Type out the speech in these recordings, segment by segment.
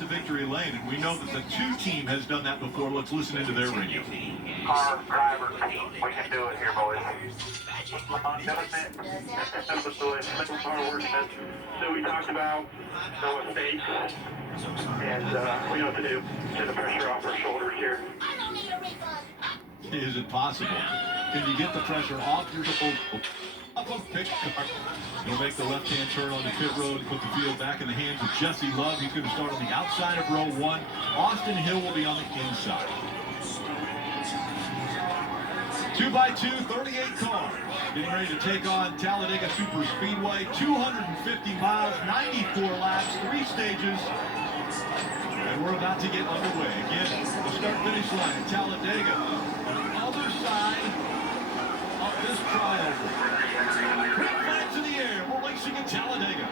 to victory lane, and we know that the 2 team has done that before. Let's listen into their radio. Car driver team, we can do it here, boys. So we talked about no mistakes, and we know what to do. Get the pressure off our shoulders here. Is it possible? Can you get the pressure off your shoulders? He'll make the left-hand turn on the pit road and put the field back in the hands of Jesse Love. He's going to start on the outside of row 1. Austin Hill will be on the inside. 2x2, 38 cars. Getting ready to take on Talladega Super Speedway. 250 miles, 94 laps, 3 stages. And we're about to get underway. Again, the start-finish line at Talladega. On the other side of this trioval. Green flags in the air. We're racing at Talladega.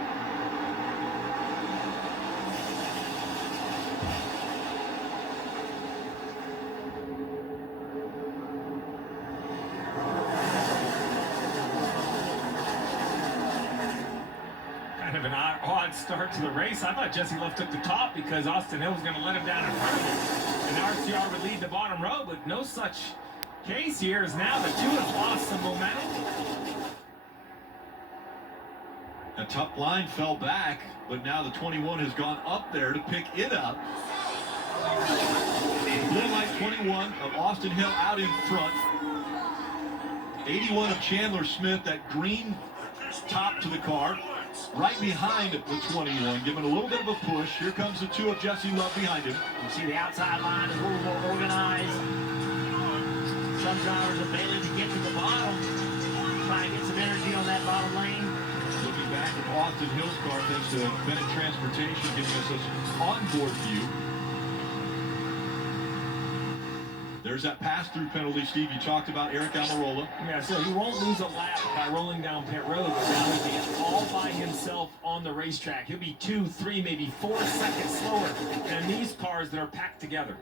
Kind of an odd start to the race. I thought Jesse Love took the top because Austin Hill was going to let him down in front of him. And RCR would lead the bottom row, but no such case here, as now the 2 have lost some momentum. A top line fell back, but now the 21 has gone up there to pick it up. Blue light 21 of Austin Hill out in front. 81 of Chandler Smith, that green top to the car. Right behind the 21, giving a little bit of a push. Here comes the 2 of Jesse Love behind him. You see the outside line is a little more organized. Some drivers are failing to get to the bottom. Trying to get some energy on that bottom lane. Looking back at Austin Hill's car, thanks to Bennett Transportation, giving us this onboard view. There's that pass-through penalty, Steve, you talked about, Eric Almirola. Yeah, so he won't lose a lap by rolling down pit road, but now he is all by himself on the racetrack. He'll be 2, 3, maybe 4 seconds slower than these cars that are packed together.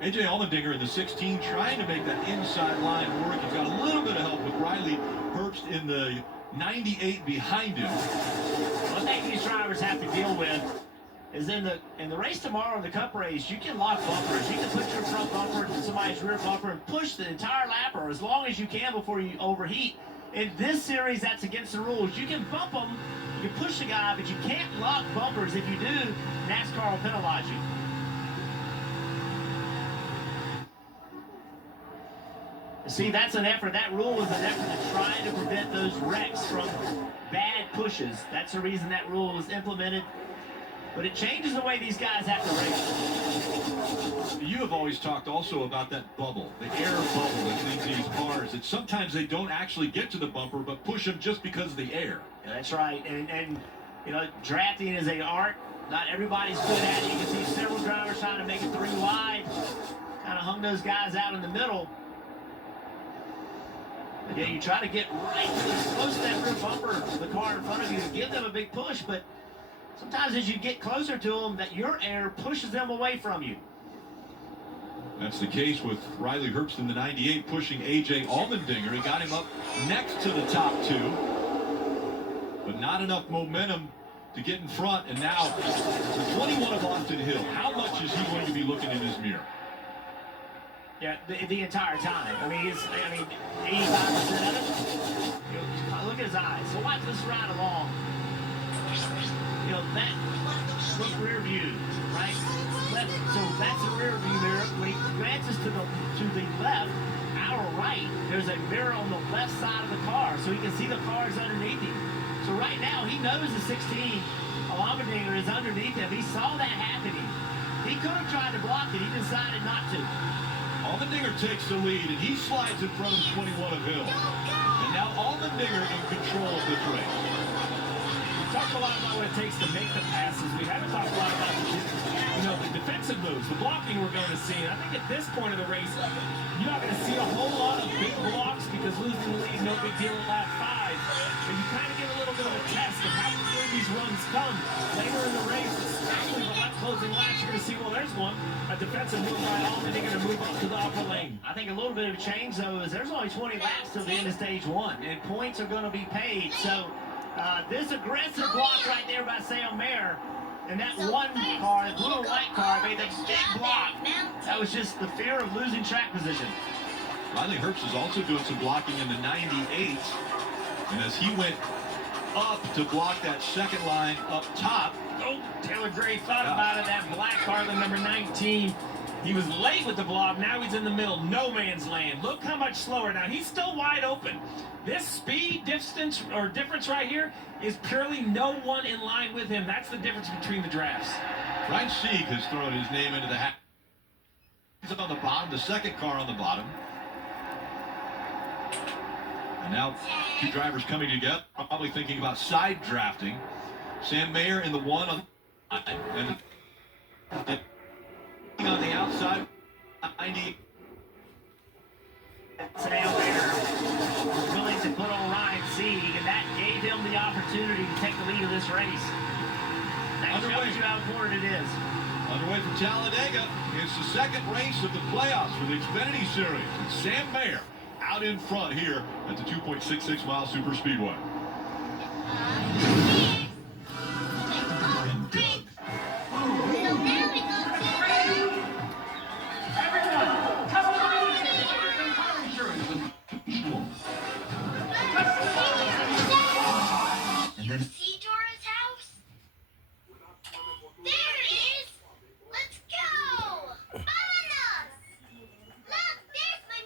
A.J. Allmendinger in the 16 trying to make that inside line work. He's got a little bit of help with Riley Herbst in the 98 behind him. One thing these drivers have to deal with is in the race tomorrow, the Cup race, you can lock bumpers. You can put your front bumper to somebody's rear bumper and push the entire lap or as long as you can before you overheat. In this series, that's against the rules. You can bump them, you can push the guy, but you can't lock bumpers. If you do, NASCAR will penalize you. See, that's an effort. That rule is an effort to try to prevent those wrecks from bad pushes. That's the reason that rule was implemented. But it changes the way these guys have to race. You have always talked also about that bubble, the air bubble that's in these cars. That sometimes they don't actually get to the bumper, but push them just because of the air. Yeah, that's right. And you know, drafting is an art. Not everybody's good at it. You can see several drivers trying to make it 3 wide. Kind of hung those guys out in the middle. But yeah, you try to get right close to that rear bumper, the car in front of you, to give them a big push, but sometimes as you get closer to them, that your air pushes them away from you. That's the case with Riley Herbst in the 98 pushing A.J. Allmendinger. He got him up next to the top 2, but not enough momentum to get in front. And now the 21 of Austin Hill, how much is he going to be looking in his mirror? Yeah, the entire time. I mean, 85% of it. You know, look at his eyes. So watch this ride along. You know, that look rear view, right? So that's a rear view mirror. When he glances to the left, our right, there's a mirror on the left side of the car, so he can see the cars underneath him. So right now, he knows the 16 Allmendinger is underneath him. He saw that happening. He could have tried to block it. He decided not to. Allmendinger takes the lead, and he slides in front of 21 of Hill. And now Allmendinger in control of this race. We talked a lot about what it takes to make the passes. We haven't talked a lot about the defensive moves, the blocking we're going to see. And I think at this point of the race, you're not going to see a whole lot of big blocks because losing the lead, no big deal in lap 5. But you kind of get a little bit of a test of how clear these runs come. Later in the race, especially the closing laps, you're going to see, well, there's one. A defensive move by Allmendinger to move up to the upper lane. I think a little bit of change, though, is there's only 20 laps till the end of stage 1, and points are going to be paid. So this aggressive block right there by Sam Mayer And that one car, the blue and white car, made a big block. That was just the fear of losing track position. Riley Herbst is also doing some blocking in the 98. And as he went up to block that second line up top. Oh, Taylor Gray thought about it. That black car, the number 19. He was late with the block. Now he's in the middle. No man's land. Look how much slower. Now he's still wide open. This speed distance or difference right here is purely no one in line with him. That's the difference between the drafts. Ryan Sieg has thrown his name into the hat. He's on the bottom, the second car on the bottom. And now two drivers coming together, probably thinking about side drafting. Sam Mayer in the one on and on the outside. 90. Sam Mayer willing to put on Ryan Sieg, and that gave him the opportunity to take the lead of this race. That shows you how important it is. Underway from Talladega. It's the second race of the playoffs for the Xfinity Series. It's Sam Mayer out in front here at the 2.66 mile super speedway. And Doug. And then